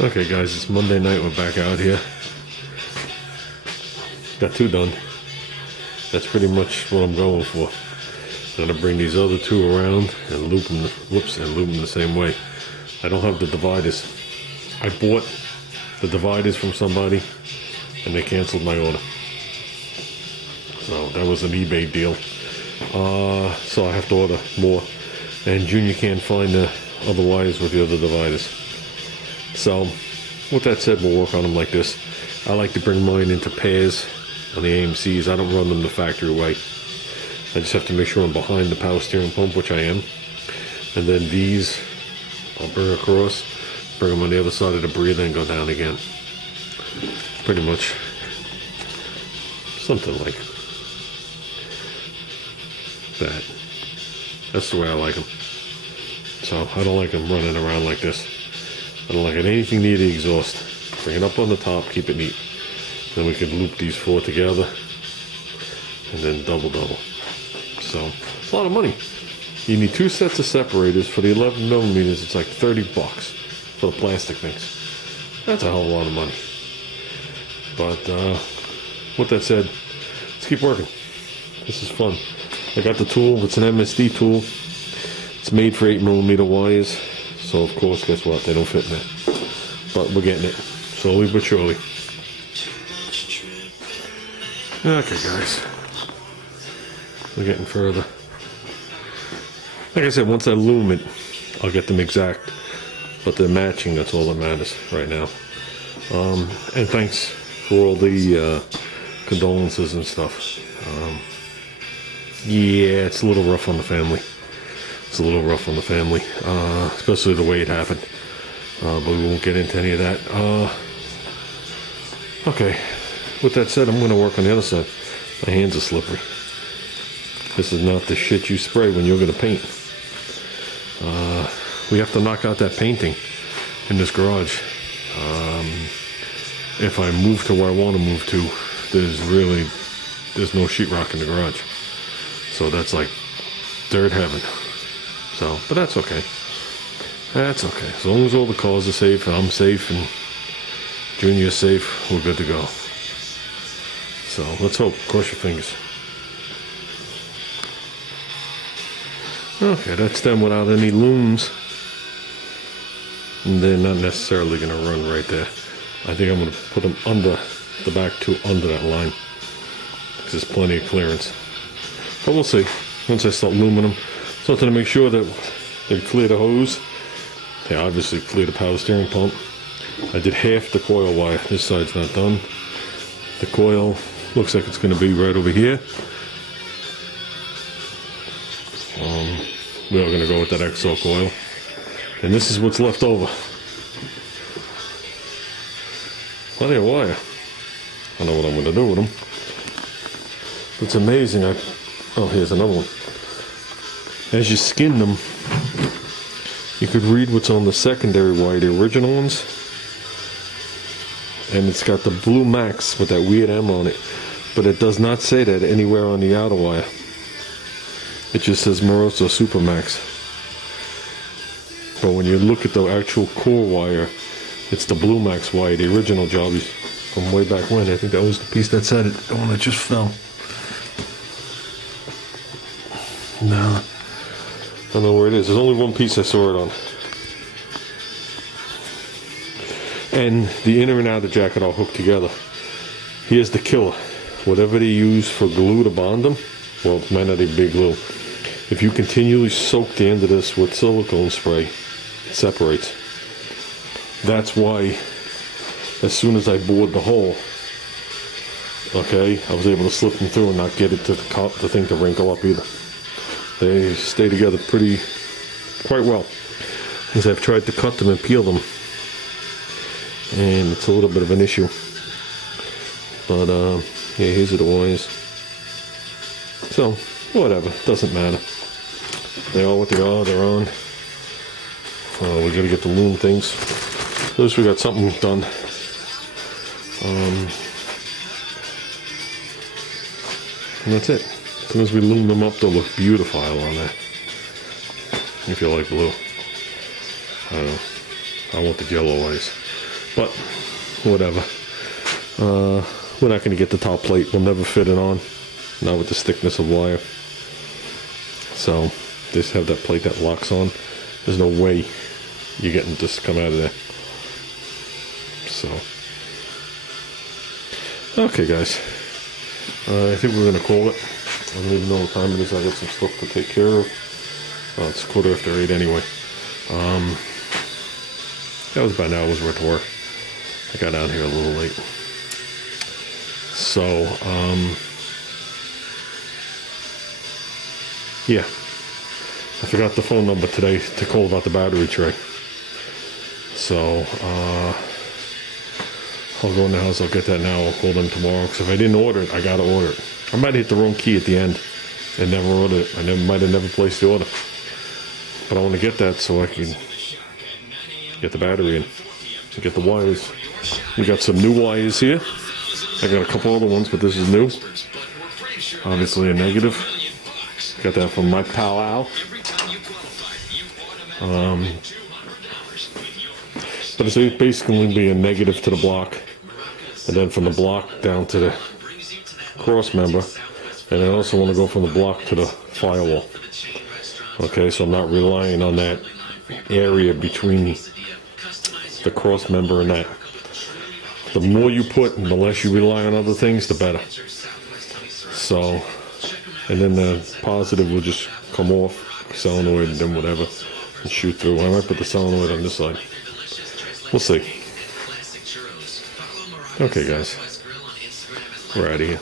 Okay guys, it's Monday night, we're back out here. Got two done. That's pretty much what I'm going for. I'm gonna bring these other two around and loop them, and loop them the same way. I don't have the dividers. I bought the dividers from somebody and they canceled my order. So that was an eBay deal. So I have to order more. And Junior can't find the other wires with the other dividers. So with that said, we'll work on them like this. I like to bring mine into pairs on the AMCs. I don't run them the factory way. I just have to make sure I'm behind the power steering pump, which I am. And then these, I'll bring across, bring them on the other side of the breather and go down again. Pretty much something like that. That's the way I like them. So I don't like them running around like this. I don't like it anything near the exhaust. Bring it up on the top, keep it neat. Then we can loop these four together and then double. So it's a lot of money. You need two sets of separators. For the 11 millimeters, it's like 30 bucks for the plastic things. That's a hell of a lot of money. But with that said, let's keep working. This is fun. I got the tool. It's an MSD tool. It's made for 8 millimeter wires. So of course, guess what? They don't fit in there. But we're getting it slowly but surely. Okay, guys. We're getting further. Like I said, once I loom it, I'll get them exact. But they're matching. That's all that matters right now. And thanks for all the condolences and stuff. Yeah, it's a little rough on the family. It's a little rough on the family, especially the way it happened. But we won't get into any of that. Okay, with that said, I'm going to work on the other side. My hands are slippery. This is not the shit you spray when you're going to paint. We have to knock out that painting in this garage. If I move to where I want to move to, there's no sheetrock in the garage. So that's like third heaven. So, but that's okay. That's okay. As long as all the cars are safe and I'm safe and Junior's safe, we're good to go. So let's hope. Cross your fingers. Okay, that's them without any looms. And they're not necessarily going to run right there. I think I'm going to put them under the back two, under that line. Because there's plenty of clearance. But we'll see. Once I start looming them. Something to make sure that they clear the hose. They obviously clear the power steering pump. I did half the coil wire. This side's not done. The coil looks like it's going to be right over here. We are going to go with that XO coil. And this is what's left over. Plenty of wire. I know what I'm going to do with them. It's amazing. Oh, here's another one. As you skin them, you could read what's on the secondary wire, the original ones. And it's got the blue max with that weird M on it. But it does not say that anywhere on the outer wire. It just says Moroso Super Max. But when you look at the actual core wire, it's the blue max wire, the original jobbies from way back when. I think that was the piece that said it, the one that just fell. No. I don't know where it is. There's only one piece I saw it on. And the inner and outer jacket all hooked together. Here's the killer. Whatever they use for glue to bond them, well, it might not be big glue. If you continually soak the end of this with silicone spray, it separates. That's why, as soon as I bored the hole, okay, I was able to slip them through and not get it to the thing to wrinkle up either. They stay together quite well. Because I've tried to cut them and peel them, and it's a little bit of an issue. But yeah, here's the wires. So whatever, doesn't matter. They are what they are. They're on. We gotta get the loom things. At least we got something done. And that's it. As soon as we loom them up, they'll look beautiful on there. If you like blue. I don't know. I want the yellow eyes. But whatever. We're not going to get the top plate. We'll never fit it on. Not with this thickness of wire. So just have that plate that locks on. There's no way you're getting this to come out of there. So okay, guys. I think we're going to call it. I don't even know what time it is. I got some stuff to take care of. It's 8:15 anyway. That was about an hour's worth of work. I got out here a little late. So, yeah. I forgot the phone number today to call about the battery tray. So, I'll go in the house, I'll get that now, I'll call them tomorrow. Because if I didn't order it, I gotta order it. I might hit the wrong key at the end and never order it. I might have never placed the order. But I want to get that so I can get the battery in. Get the wires. We got some new wires here. I got a couple other ones, but this is new. Obviously a negative. Got that from my pal Al. But it's basically going to be a negative to the block. And then from the block down to the cross member. And I also want to go from the block to the firewall. Okay, so I'm not relying on that area between the cross member and that. The more you put and the less you rely on other things, the better. So, and then the positive will just come off, solenoid, and then whatever, and shoot through. I might put the solenoid on this side. We'll see. Okay, guys. We're out of here.